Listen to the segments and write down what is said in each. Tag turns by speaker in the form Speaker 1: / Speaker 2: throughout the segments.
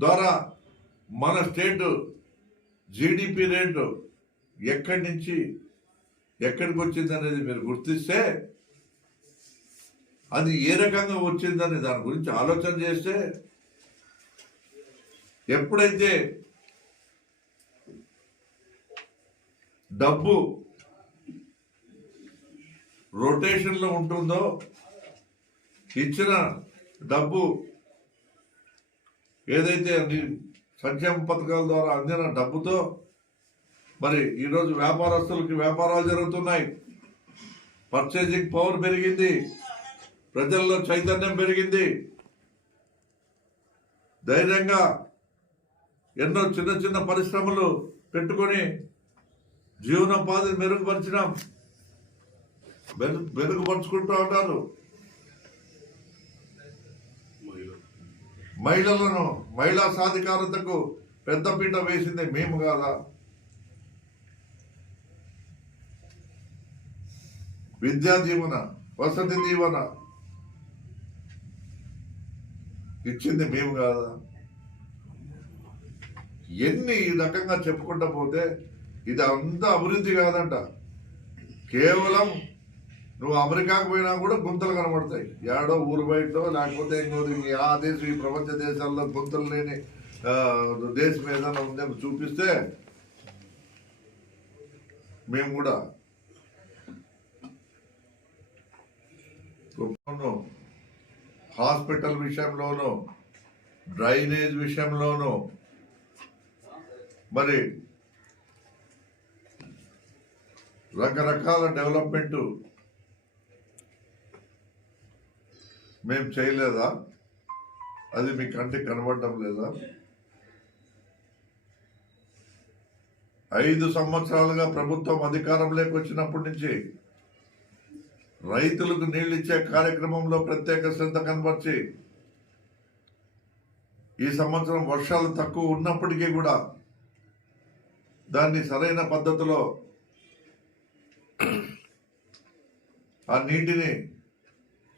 Speaker 1: ద్వారా మన state GDP rate ఎక్కడి నుంచి ఎక్కడికి వచ్చింది అనేది మీరు గుర్తిస్తే అది ఏ రకంగా వచ్చిందని దాని గురించి ఆలోచన చేస్తే ఎప్పుడైతే డబ్బు రొటేషన్లో ఉంటుందో ఇచ్చిన డబ్బు ఏదైతే సంక్షేమ పథకాల ద్వారా అందిన డబ్బుతో మరి ఈరోజు వ్యాపారస్తులకి వ్యాపారాలు జరుగుతున్నాయి. పర్చేసింగ్ పవర్ పెరిగింది. ప్రజల్లో చైతన్యం పెరిగింది. ధైర్యంగా ఎన్నో చిన్న చిన్న పరిశ్రమలు పెట్టుకొని జీవనోపాధిని మెరుగుపరిచినాం. మెరుగు మెరుగుపరుచుకుంటూ ఉంటారు మహిళలను మహిళా సాధికారతకు పెద్దపీట వేసింది మేము కాదా? విద్యా దీవెన వసతి దీవెన ఇచ్చింది మేము కాదా? ఎన్ని ఈ రకంగా చెప్పుకుంటా పోతే ఇది అంతా అభివృద్ధి కాదంట. కేవలం నువ్వు అమెరికాకు పోయినా కూడా గుంతలు కనబడతాయి. ఏడో ఊరు బయటో లేకపోతే ఇంకోటి ఆ దేశం ఈ ప్రపంచ దేశాల్లో గుంతలు లేని దేశం ఏదైనా ఉందని చూపిస్తే మేము కూడా హాస్పిటల్ విషయంలోనూ డ్రైనేజ్ విషయంలోనూ మరి రకరకాల డెవలప్మెంట్ మేము చేయలేదా? అది మీ కంటికి కనబడటం లేదా? ఐదు సంవత్సరాలుగా ప్రభుత్వం అధికారం వచ్చినప్పటి నుంచి రైతులకు నీళ్ళు ఇచ్చే కార్యక్రమంలో ప్రత్యేక శ్రద్ధ కనబరిచి ఈ సంవత్సరం వర్షాలు తక్కువ ఉన్నప్పటికీ కూడా దాన్ని సరైన పద్ధతిలో ఆ నీటిని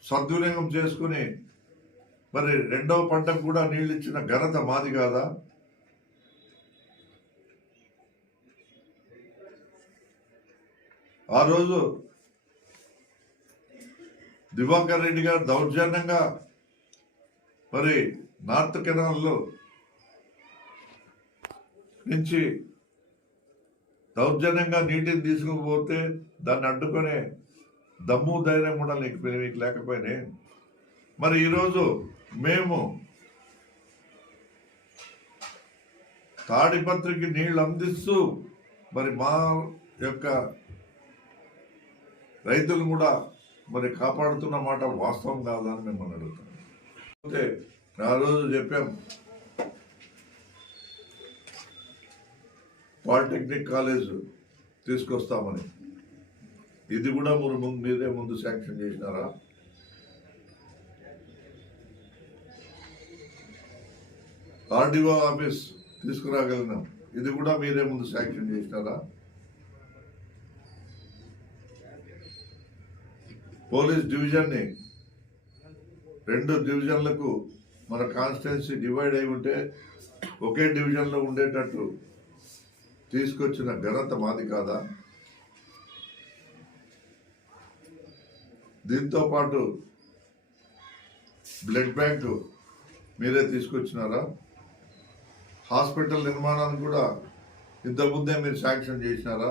Speaker 1: సద్వినియోగం చేసుకుని మరి రెండవ పంటకు కూడా నీళ్ళు ఇచ్చిన ఘనత మాది కాదా? ఆ రోజు దివాకర్ రెడ్డి గారు దౌర్జన్యంగా మరి నార్త్ కెనాల్లో నుంచి దౌర్జన్యంగా నీటిని తీసుకుపోతే దాన్ని అడ్డుకునే దమ్ము ధైర్యం కూడా నీకు మీకు లేకపోయినా మరి ఈరోజు మేము తాడిపత్రికి నీళ్ళు అందిస్తూ మరి మా యొక్క రైతులు కూడా మరి కాపాడుతున్న మాట వాస్తవం కాదా అని మిమ్మల్ని అడుగుతాం అయితే ఆ రోజు చెప్పాం పాలిటెక్నిక్ కాలేజ్ తీసుకొస్తామని. ఇది కూడా మీరు ముందు మీరే ముందు శాంక్షన్ చేసినారా? ఆర్డీఓ ఆఫీస్ తీసుకురాగలిగినాం. ఇది కూడా మీరే ముందు శాంక్షన్ చేసినారా? పోలీస్ డివిజన్ని రెండు డివిజన్లకు మన కాన్స్టిట్యున్సీ డివైడ్ అయి ఉంటే ఒకే డివిజన్లో ఉండేటట్టు తీసుకొచ్చిన ఘనత మాది కాదా? దీంతో పాటు బ్లడ్ బ్యాంక్ మీరే తీసుకొచ్చినారా? హాస్పిటల్ నిర్మాణాన్ని కూడా ఇంతకుముందే మీరు శాంక్షన్ చేసినారా?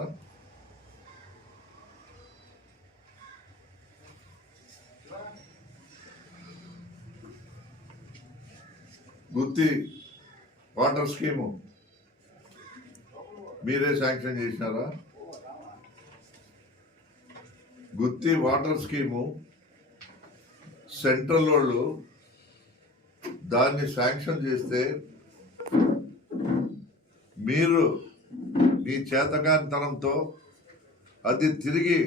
Speaker 1: గుత్తి వాటర్ స్కీము మీరే శాంక్షన్ చేసినారా? గుత్తి వాటర్ స్కీము సెంట్రల్ వాళ్ళు దాన్ని శాంక్షన్ చేస్తే మీరు మీ చేతకానితనంతో అది తిరిగి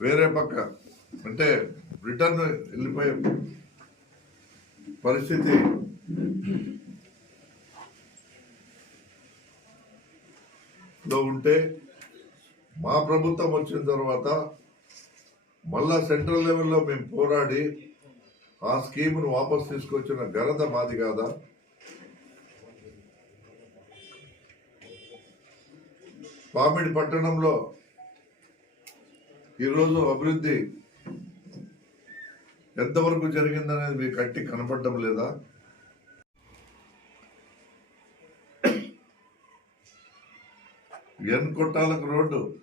Speaker 1: వేరే పక్క అంటే రిటర్న్ వెళ్ళిపోయే పరిస్థితి లో ఉంటే మా ప్రభుత్వం వచ్చిన తర్వాత మళ్ళా సెంట్రల్ లెవెల్లో మేము పోరాడి ఆ స్కీమ్ను వాపస్ తీసుకొచ్చిన ఘనత మాది కాదా? పామిడి పట్టణంలో ఈరోజు అభివృద్ధి ఎంతవరకు జరిగిందనేది మీ కంటికి కనపడడం లేదా? ఎన్ కొట్టాలకు రోడ్డు.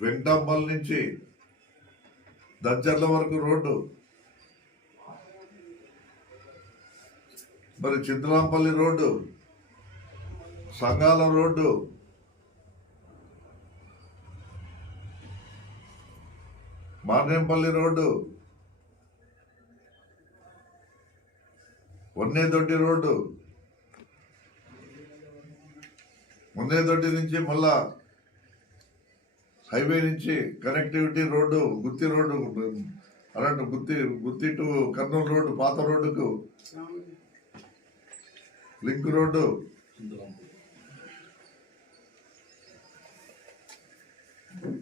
Speaker 1: వెంకటాంబల్ నుంచి దంచర్ల వరకు రోడ్డు. మరి Chintalampalli road. Sangala road. Marnempalli road. Vannedoddi road. Vannedoddi నుంచి మళ్ళా హైవే నుంచి కనెక్టివిటీ రోడ్డు గుత్తి రోడ్డు అలాంటి గుత్తి గుత్తి టు కర్నూలు రోడ్డు పాత రోడ్డుకు. Link road.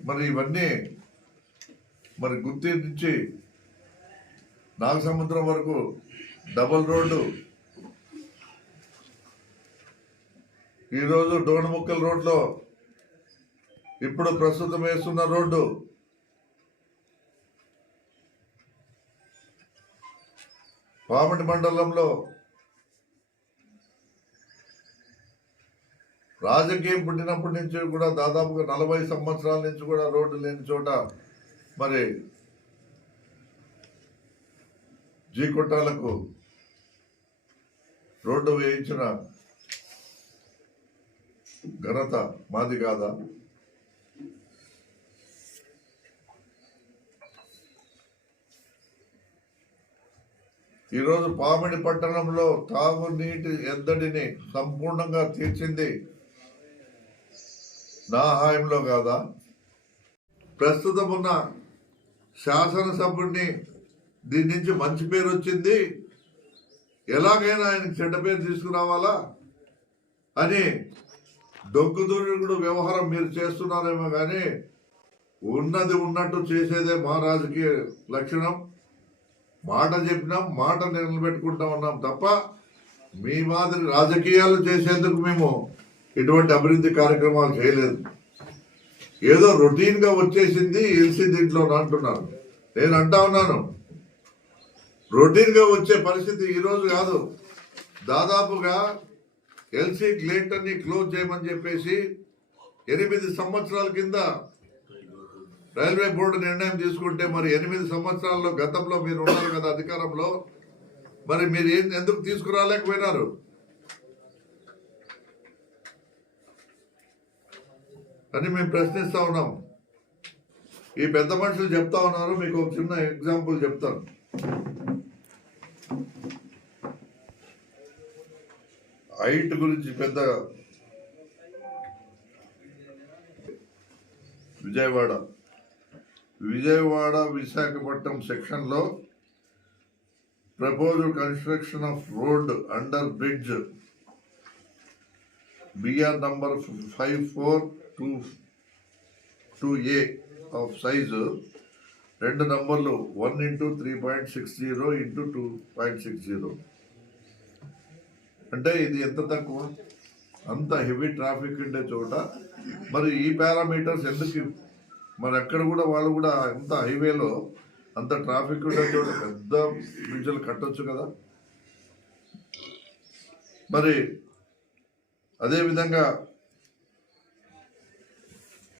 Speaker 1: మరి ఇవన్నీ మరి గుత్తి నుంచి నాగసముద్రం వరకు డబల్ రోడ్డు. ఈరోజు డోణముక్కల్ రోడ్లో ఇప్పుడు ప్రస్తుతం వేస్తున్న రోడ్డు. పామటి మండలంలో రాజకీయం పుట్టినప్పటి నుంచి కూడా దాదాపుగా నలభై సంవత్సరాల నుంచి కూడా రోడ్డు లేని చోట మరి జీ కొట్టాలకు రోడ్డు వేయించిన ఘనత మాది కాదా? ఈరోజు పామిడి పట్టణంలో తాగునీటి ఎద్దడిని సంపూర్ణంగా తీర్చింది నా హాయంలో కాదా? ప్రస్తుతం ఉన్న శాసనసభ్యుడిని దీని నుంచి మంచి పేరు వచ్చింది. ఎలాగైనా ఆయనకి చెడ్డ పేరు తీసుకురావాలా? అని దొంగదూరుడు వ్యవహారం మీరు చేస్తున్నారేమో కానీ ఉన్నది ఉన్నట్టు చేసేదే మహారాజుకి లక్షణం. మాట చెప్పినాం మాట నిలబెట్టుకుంటా ఉన్నాం తప్ప మీ మాదిరి రాజకీయాలు చేసేందుకు మేము ఇటువంటి అభివృద్ధి కార్యక్రమాలు చేయలేదు. ఏదో రొటీన్గా వచ్చేసింది ఎల్సీ దీంట్లో అంటున్నాను నేను అంటా ఉన్నాను. రొటీన్గా వచ్చే పరిస్థితి ఈరోజు కాదు. దాదాపుగా ఎల్సీ గ్లేట్ అన్ని క్లోజ్ చేయమని చెప్పేసి ఎనిమిది సంవత్సరాల కింద రైల్వే బోర్డు నిర్ణయం తీసుకుంటే మరి ఎనిమిది సంవత్సరాల్లో గతంలో మీరు ఉన్నారు కదా అధికారంలో మరి మీరు ఏం ఎందుకు తీసుకురాలేకపోయినారు? అని మేము ప్రశ్నిస్తా ఉన్నాం. ఈ పెద్ద మనుషులు చెప్తా ఉన్నారు మీకు ఒక చిన్న ఎగ్జాంపుల్ చెప్తాను. హైట్ గురించి పెద్ద విజయవాడ. విజయవాడ విశాఖపట్నం సెక్షన్లో proposed construction of road under bridge. BR number five four two two A of size. రెండు నంబర్లు one into three point six zero into two point six zero. అంటే ఇది ఎంత తక్కువ? అంత హెవీ ట్రాఫిక్ ఉండే చోట. మరి ఈ పారామీటర్స్ ఎందుకు మరి అక్కడ కూడా వాళ్ళు కూడా ఎంత హైవేలో అంత ట్రాఫిక్ ఉండే చోట పెద్ద బ్రిడ్జ్లు కట్టొచ్చు కదా? మరి అదేవిధంగా